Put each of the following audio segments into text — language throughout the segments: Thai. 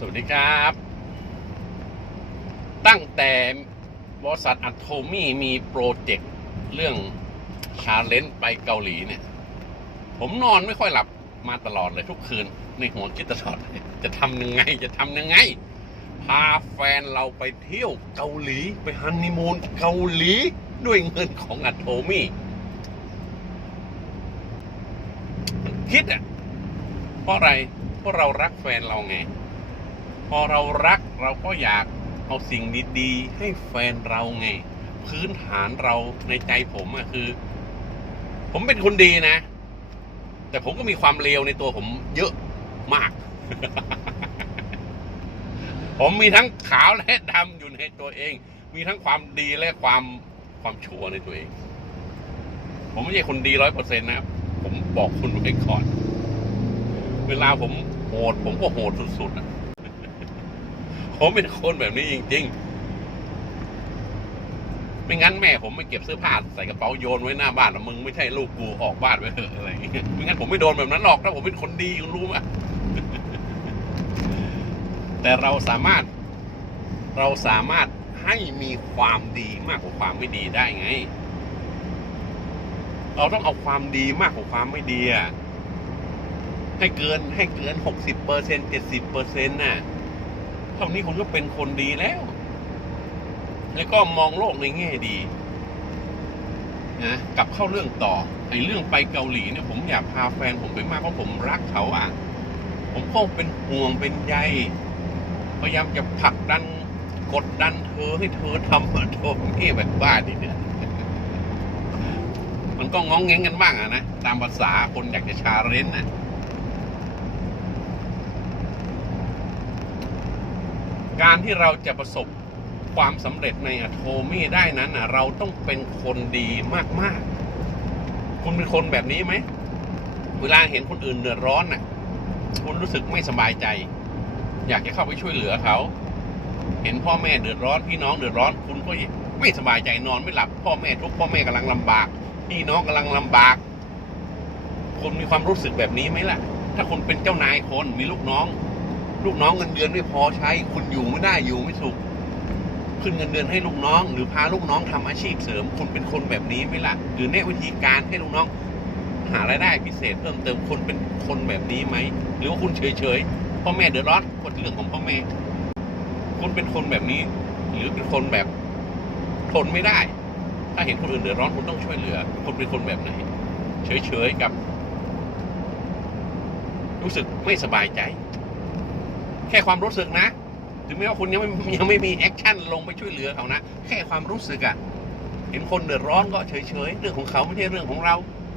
สวัสดีครับ ตั้งแต่บริษัทอัตโทมี่มีโปรเจกต์เรื่องชาเลนจ์ไปเกาหลีเนี่ย ผมนอนไม่ค่อยหลับมาตลอดเลยทุกคืน ในหัวคิดตลอด จะทำยังไงจะทำยังไง พาแฟนเราไปเที่ยวเกาหลีไปฮันนีมูนเกาหลีด้วยเงินของอัตโทมี่คิดอะเพราะอะไรเพราะเรารักแฟนเราไง พอเรารักเราก็อยากเอาสิ่งดีๆ ให้แฟนเราไง พื้นฐานเราในใจผมอะคือ ผมเป็นคนดีนะ แต่ผมก็มีความเลวในตัวผมเยอะมาก ผมมีทั้งขาวและดำอยู่ในตัวเอง มีทั้งความดีและความความชั่วในตัวเอง ผมไม่ใช่คนดีร้อยเปอร์เซ็นต์นะผมบอกคุณไว้ก่อน เวลาผมโหดผมก็โหดสุดๆอะ ผมเป็นคนแบบนี้จริงๆ ไม่งั้นแม่ผมไม่เก็บเสื้อผ้าใส่กระเป๋าโยนไว้หน้าบ้านหรอกมึงไม่ใช่ลูกกูออกบ้านไปเถอะอะไรอย่างเงี้ยไม่งั้นผมไม่โดนแบบนั้นหรอกถ้าผมเป็นคนดีคุณรู้ไหมแต่เราสามารถเราสามารถให้มีความดีมากกว่าความไม่ดีได้ไง เราต้องเอาความดีมากกว่าความไม่ดีอะให้เกินให้เกินหกสิบเปอร์เซ็นเจ็ดสิบเปอร์เซ็นต์น่ะ เท่านี้คุณก็เป็นคนดีแล้ว แล้วก็มองโลกในแง่ดีนะกลับเข้าเรื่องต่อไอ้เรื่องไปเกาหลีเนี่ยผมอยากพาแฟนผมไปมากเพราะผมรักเขาอะ ผมก็เป็นห่วงเป็นใยพยายามจะผลักดันกดดันเธอให้เธอทำเหมือนโทมนี่แบบบ้าดิเนี่ยมันก็ง้องแงงกันบ้างอะนะ ตามภาษาคนอยากจะชาเรนจ์นะ การที่เราจะประสบความสำเร็จในอะโทมี่ได้นั้นนะเราต้องเป็นคนดีมากๆ คุณเป็นคนแบบนี้ไหม เวลาเห็นคนอื่นเดือดร้อนน่ะ คุณรู้สึกไม่สบายใจ อยากจะเข้าไปช่วยเหลือเขา เห็นพ่อแม่เดือดร้อนพี่น้องเดือดร้อน คุณก็ไม่สบายใจนอนไม่หลับ พ่อแม่ทุกข์พ่อแม่กำลังลำบาก พี่น้องกำลังลำบาก คุณมีความรู้สึกแบบนี้ไหมล่ะ ถ้าคุณเป็นเจ้านายคนมีลูกน้อง ลูกน้องเงินเดือนไม่พอใช้ คุณอยู่ไม่ได้อยู่ไม่สุข ขึ้นเงินเดือนให้ลูกน้อง หรือพาลูกน้องทำอาชีพเสริม คุณเป็นคนแบบนี้ไหมล่ะหรือแนะวิธีการให้ลูกน้อง หารายได้พิเศษเพิ่มเติมคนเป็นคนแบบนี้ไหมหรือว่าคุณเฉยๆพ่อแม่เดือดร้อนกดเรื่องของพ่อแม่คุณเป็นคนแบบนี้ หรือเป็นคนแบบทนไม่ได้ ถ้าเห็นคนอื่นเดือดร้อนคุณต้องช่วยเหลือคุณเป็นคนแบบไหนเฉยๆกับ รู้สึกไม่สบายใจ แค่ความรู้สึกนะ ถึงแม้ว่าคุณยังไม่ยังไม่มีแอคชั่นลงไปช่วยเหลือเขานะ แค่ความรู้สึกอะเห็นคนเดือดร้อนก็เฉยๆเรื่องของเขาไม่ใช่เรื่องของเรา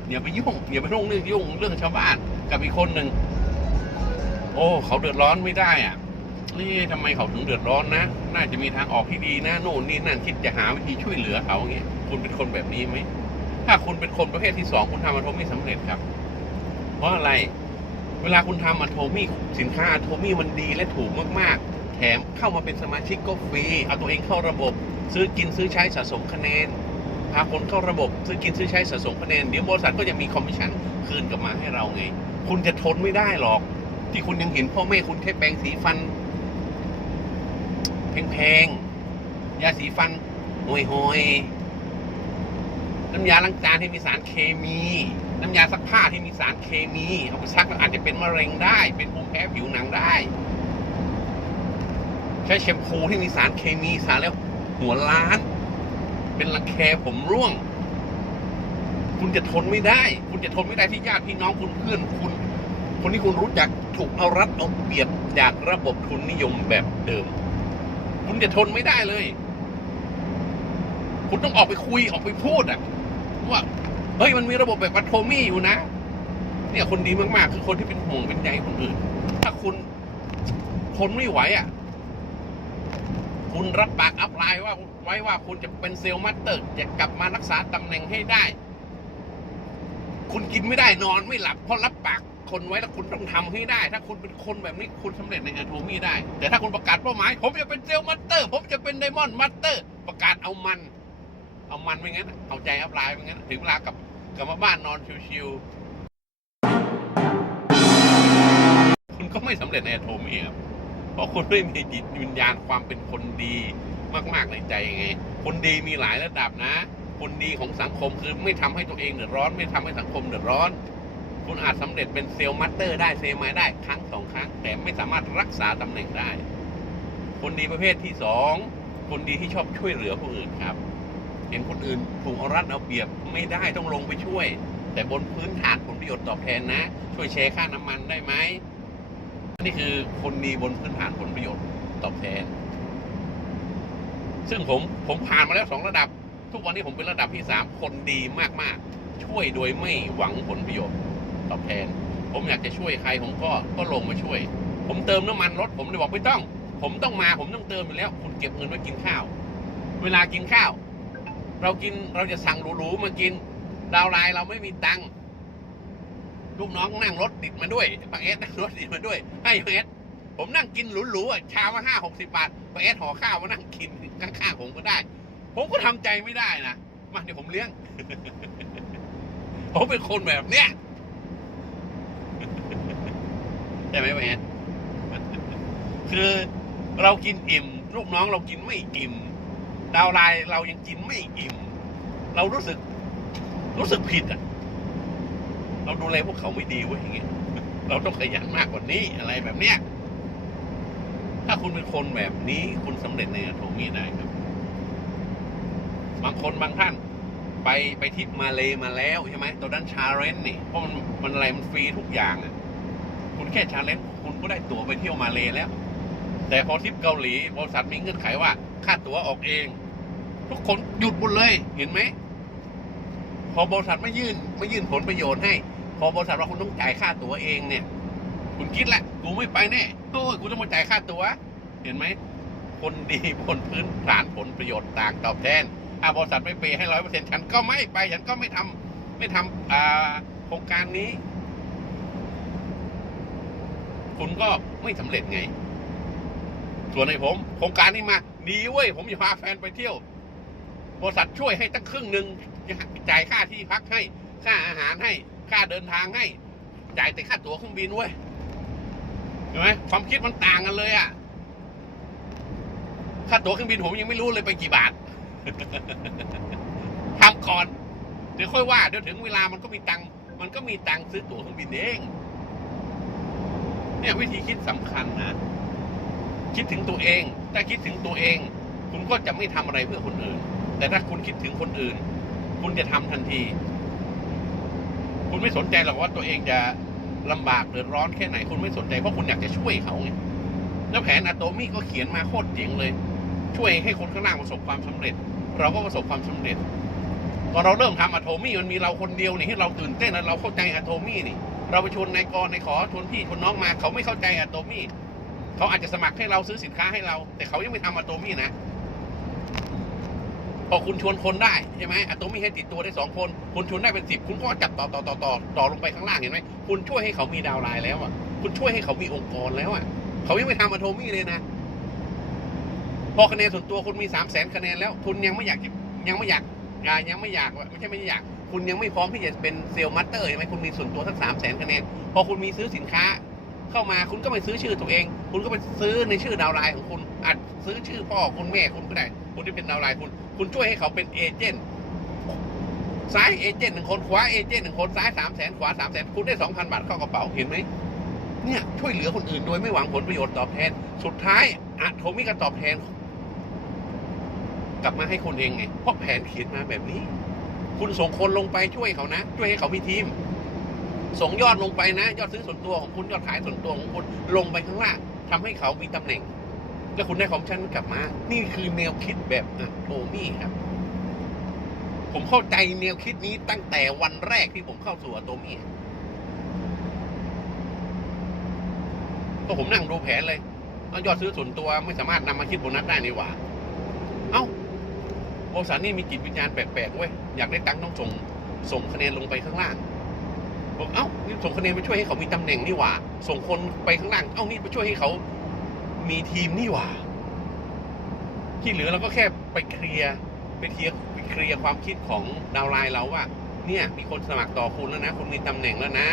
อย่าไปยุ่งอย่าไปยุ่งเรื่องยุ่งเรื่องชาวบ้านกับอีกคนหนึ่ง โอ้ เขาเดือดร้อนไม่ได้อะนี่ทำไมเขาถึงเดือดร้อนนะ น่าจะมีทางออกที่ดีนะ โน่นนี่นั่นคิดจะหาวิธีช่วยเหลือเขาเงี้ย คุณเป็นคนแบบนี้ไหม ถ้าคุณเป็นคนประเภทที่สองคุณทำอัตโทมี่สำเร็จครับ เพราะอะไร เวลาคุณทำอัโทมี่สินค้าอัโทมี่มันดีและถูกมากๆ แถมเข้ามาเป็นสมาชิกก็ฟรี เอาตัวเองเข้าระบบ ซื้อกินซื้อใช้สะสมคะแนน พาคนเข้าระบบ ซื้อกินซื้อใช้สะสมคะแนน เดี๋ยวบริษัทก็จะมีคอมมิชชั่นคืนกลับมาให้เราไง คุณจะทนไม่ได้หรอก ที่คุณยังเห็นพ่อแม่คุณแค่แปรงสีฟัน แพงๆ ยาสีฟันห่วยๆน้ำยาล้างจานที่มีสารเคมี น้ำยาซักผ้าที่มีสารเคมีเอาไปซักแล้วอาจจะเป็นมะเร็งได้ เป็นภูมิแพ้ผิวหนังได้ ใช้แชมพูที่มีสารเคมีสารแล้วหัวล้าน เป็นรังแคผมร่วง คุณจะทนไม่ได้ คุณจะทนไม่ได้ที่ญาติพี่น้องคุณเพื่อนคุณ คนที่คุณรู้จักถูกเอารัดเอาเปรียบจากระบบทุนนิยมแบบเดิม คุณจะทนไม่ได้เลย คุณต้องออกไปคุยออกไปพูดอะว่า เฮ้ยมันมีระบบแบบวัตโทมี่อยู่นะ เนี่ยคนดีมากๆ คือคนที่เป็นห่วงเป็นใยคนอื่น ถ้าคุณทนไม่ไหวอะคุณรับปากอัพไลน์ว่าไว้ว่าคุณจะเป็นเซลล์มัตเตอร์ จะกลับมารักษาตำแหน่งให้ได้ คุณกินไม่ได้นอนไม่หลับเพราะรับปากคนไว้แล้วคุณต้องทำให้ได้ ถ้าคุณเป็นคนแบบนี้คุณสำเร็จในอะโทมี่ได้ แต่ถ้าคุณประกาศเป้าหมาย ผมจะเป็นเซลล์มัตเตอร์ ผมจะเป็นไดมอนด์มัตเตอร์ ประกาศเอามัน เอามันไม่งั้น เอาใจอัพไลน์ไม่งั้น ถึงเวลากับ กลับมาบ้านนอนชิวๆคุณก็ไม่สำเร็จในอะโทมีครับเพราะคุณไม่มีจิตวิญญาณความเป็นคนดีมากๆในใจไง คนดีมีหลายระดับนะ คนดีของสังคมคือไม่ทำให้ตัวเองเดือดร้อน ไม่ทำให้สังคมเดือดร้อน คุณอาจสำเร็จเป็นเซลล์มัตเตอร์ได้เซลล์ไม้ได้ครั้งสองครั้ง แต่ไม่สามารถรักษาตำแหน่งได้ คนดีประเภทที่สองคนดีที่ชอบช่วยเหลือผู้อื่นครับ เห็นคนอื่นถูกเอารัดเอาเปรียบไม่ได้ต้องลงไปช่วย แต่บนพื้นฐานผลประโยชน์ตอบแทนนะ ช่วยแชร์ค่าน้ำมันได้ไหมนี่คือคนดีบนพื้นฐานผลประโยชน์ตอบแทน ซึ่งผมผมผ่านมาแล้วสองระดับ ทุกวันนี้ผมเป็นระดับที่สามคนดีมากๆ ช่วยโดยไม่หวังผลประโยชน์ตอบแทน ผมอยากจะช่วยใครผมก็ก็ลงมาช่วย ผมเติมน้ำมันรถผมเลยบอกไม่ต้อง ผมต้องมาผมต้องเติมอยู่แล้ว คุณเก็บเงินไว้กินข้าว เวลากินข้าว เรากินเราจะสั่งหรูๆมากิน ดาวไลน์เราไม่มีตังค์ลูกน้องนั่งรถติดมาด้วยปาเอสนั่งรถติดมาด้วยให้ปาเอสผมนั่งกินหรูๆอะชามละห้าหกสิบบาทปาเอสห่อข้าวมานั่งกินข้างๆผมก็ได้ ผมก็ทำใจไม่ได้นะมาเดี๋ยวผมเลี้ยง ผมเป็นคนแบบเนี้ยใช่ไหมปาเอสคือเรากินอิ่ม ลูกน้องเรากินไม่อิ่ม ดาวไลน์เรายังกินไม่อิ่ม เรารู้สึก รู้สึกผิดอะ เราดูแลพวกเขาไม่ดีเว้ยอย่างเงี้ยเราต้องขยันมากกว่านี้อะไรแบบเนี้ยถ้าคุณเป็นคนแบบนี้คุณสำเร็จในอโทมีได้ครับ บางคนบางท่าน ไปไปทิปมาเลมาแล้วใช่ไหมตอนนั้นชาเลนจ์นี่เพราะมันมันอะไรมันฟรีทุกอย่างอะ คุณแค่ชาเลนจ์คุณก็ได้ตั๋วไปเที่ยวมาเลแล้ว แต่พอทิปเกาหลีบริษัทมีเงื่อนไขว่า ค่าตั๋วออกเอง ทุกคนหยุดหมดเลยเห็นไหมพอบริษัทไม่ยื่นไม่ยื่นผลประโยชน์ให้ พอบริษัทว่าคุณต้องจ่ายค่าตั๋วเองเนี่ย คุณคิดละกูไม่ไปแน่โอ้ยกูต้องมาจ่ายค่าตั๋ว เห็นไหมคนดีบนพื้นฐานผลประโยชน์ต่างตอบแทนอ่าบริษัทไม่เปย์ให้ร้อยเปอร์เซ็นต์ฉันก็ไม่ไปฉันก็ไม่ทำไม่ทำอ่าโครงการนี้ คุณก็ไม่สำเร็จไง ส่วนในผม โครงการนี้มา ดีเว้ย ผมจะพาแฟนไปเที่ยว บริษัทช่วยให้ตั้งครึ่งหนึ่งจ่ายค่าที่พักให้ ค่าอาหารให้ ค่าเดินทางให้ จ่ายแต่ค่าตั๋วเครื่องบินเว้ยเห็นไหมความคิดมันต่างกันเลยอะค่าตั๋วเครื่องบินผมยังไม่รู้เลยไปกี่บาททำก่อน เดี๋ยวค่อยว่าเดี๋ยวถึงเวลามันก็มีตังค์ มันก็มีตังค์ซื้อตั๋วเครื่องบินเอง เนี่ยวิธีคิดสำคัญนะ คิดถึงตัวเอง ถ้าคิดถึงตัวเอง คุณก็จะไม่ทำอะไรเพื่อคนอื่น แต่ถ้าคุณคิดถึงคนอื่น คุณจะทำทันที คุณไม่สนใจหรอกว่าตัวเองจะลำบากเดือดร้อนแค่ไหน คุณไม่สนใจเพราะคุณอยากจะช่วยเขาไงแล้วแผนอะโตมี่ก็เขียนมาโคตรเจ๋งเลย ช่วยให้คนข้างล่างประสบความสำเร็จ เราก็ประสบความสำเร็จตอเราเริ่มทำอะโตมี่มันมีเราคนเดียวนี่ที่เราตื่นเต้นแล้วเราเข้าใจอะโตมี่นี่ เราไปชวนนายกรนายขอชวนพี่ชวนน้องมาเขาไม่เข้าใจอะโตมี่ เขาอาจจะสมัครให้เราซื้อสินค้าให้เรา แต่เขายังไม่ทำอะโตมี่นะพอคุณชวนคนได้ใช่ไหมอะโตมี่ให้ติดตัวได้สองคน คุณชวนได้เป็นสิบคุณก็จับต่อต่อต่อต่อต่อลงไปข้างล่างเห็นไหมคุณช่วยให้เขามีดาวไลน์แล้วอะ คุณช่วยให้เขามีองค์กรแล้วอะ เขายังไม่ทำอะโตมี่เลยนะพอคะแนนส่วนตัวคุณมีสามแสนคะแนนแล้ว คุณยังไม่อยากยังไม่อยากอ่ายังไม่อยากไม่ใช่ไม่อยาก คุณยังไม่พร้อมที่จะเป็นเซลล์มัตเตอร์ใช่ไหมคุณมีส่วนตัวสักสามแสนคะแนนพอคุณมีซื้อสินค้า เข้ามาคุณก็ไปซื้อชื่อตัวเอง คุณก็ไปซื้อในชื่อดาวไลน์ของคุณอาจซื้อชื่อพ่อคุณแม่คุณก็ได้คุณที่เป็นดาวไลน์คุณ คุณช่วยให้เขาเป็นเอเจนต์ซ้ายเอเจนต์หนึ่งคนขวาเอเจนต์หนึ่งคนซ้ายสามแสนขวาสามแสนคุณได้สองพันบาทเข้ากระเป๋าเห็นไหมเนี่ยช่วยเหลือคนอื่นโดยไม่หวังผลประโยชน์ตอบแทน สุดท้ายอะโทมิกาตอบแทน กลับมาให้คุณเองไงเพราะแผนเขียนมาแบบนี้ คุณส่งคนลงไปช่วยเขานะ ช่วยให้เขามีทีม ส่งยอดลงไปนะ ยอดซื้อส่วนตัวของคุณยอดขายส่วนตัวของคุณลงไปข้างล่างทำให้เขามีตำแหน่ง แล้วคุณได้คอมมิชชั่นกลับมา นี่คือแนวคิดแบบอะโทมี่ครับ ผมเข้าใจแนวคิดนี้ตั้งแต่วันแรกที่ผมเข้าสู่อะโตมี่ก็ผมนั่งดูแผนเลยเอายอดซื้อส่วนตัวไม่สามารถนำมาคิดโบนัสได้นี่หว่า เอ้าบริษัทนี่มีจิตวิญญาณแปลกๆเว้ยอยากได้ตังค์ต้องส่งส่งคะแนนลงไปข้างล่าง บอกเอ้านี่ส่งคะแนนไปช่วยให้เขามีตำแหน่งนี่หว่า ส่งคนไปข้างล่าง เอ้านี่ไปช่วยให้เขามีทีมนี่หว่า ที่เหลือเราก็แค่ไปเคลียร์ไปเคลียร์ไปเคลียร์ความคิดของดาวไลน์เราว่า เนี่ย มีคนสมัครต่อคุณแล้วนะ คุณมีตำแหน่งแล้วนะ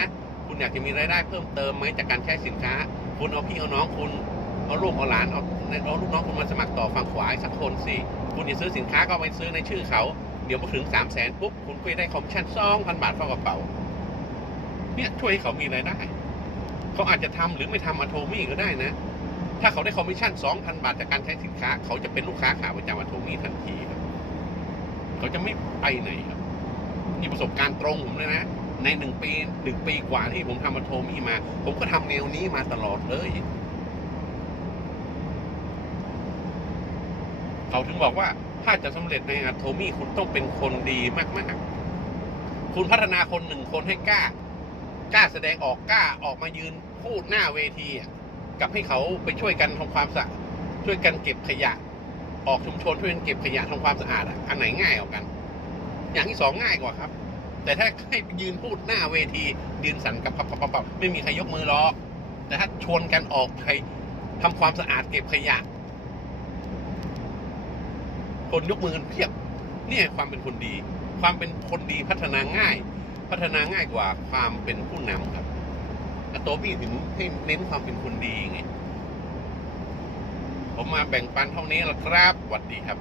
คุณอยากจะมีรายได้เพิ่มเติมไหมจากการใช้สินค้า คุณเอาพี่เอาน้องคุณเอาลูกเอาหลานเอาเอาลูกน้องคุณมาสมัครต่อฝั่งขวาสักคนสิคุณจะซื้อสินค้าก็ไปซื้อในชื่อเขา เดี๋ยวพอถึงสามแสนปุ๊บคุณก็ได้คอมมิชชั่นสองพันบาทเข้ากระเป๋า เนี่ยช่วยให้เขามีรายได้เขาอาจจะทำหรือไม่ทำอะโทมี่ก็ได้นะ ถ้าเขาได้คอมมิชชั่นสองพันบาทจากการใช้สินค้า เขาจะเป็นลูกค้าขาประจำอะโทมี่ทันทีครับเขาจะไม่ไปไหนครับนี่ประสบการณ์ตรงผมเลยนะ ในหนึ่งปีหนึ่งปีกว่าที่ผมทำอะโทมี่มา ผมก็ทำแนวนี้มาตลอดเลยเขาถึงบอกว่าถ้าจะสำเร็จในอะโทมี่คุณต้องเป็นคนดีมากๆคุณพัฒนาคนหนึ่งคนให้กล้า กล้าแสดงออกกล้าออกมายืนพูดหน้าเวทีกับให้เขาไปช่วยกันทำความสะอาดช่วยกันเก็บขยะ ออกชุมชนช่วยกันเก็บขยะทำความสะอาดอันไหนง่ายกว่ากัน อย่างที่สองง่ายกว่าครับ แต่ถ้าให้ยืนพูดหน้าเวทียืนสั่นกับปับปับปับบไม่มีใครยกมือหรอกแต่ถ้าชวนกันออกไปทำความสะอาดเก็บขยะ คนยกมือกันเพียบนี่ความเป็นคนดี ความเป็นคนดีพัฒนาง่าย พัฒนาง่ายกว่าความเป็นผู้นำครับอะโตบี้ถึงให้เน้นความเป็นคนดีไง ผมมาแบ่งปันเท่านี้แล้วครับสวัสดีครับ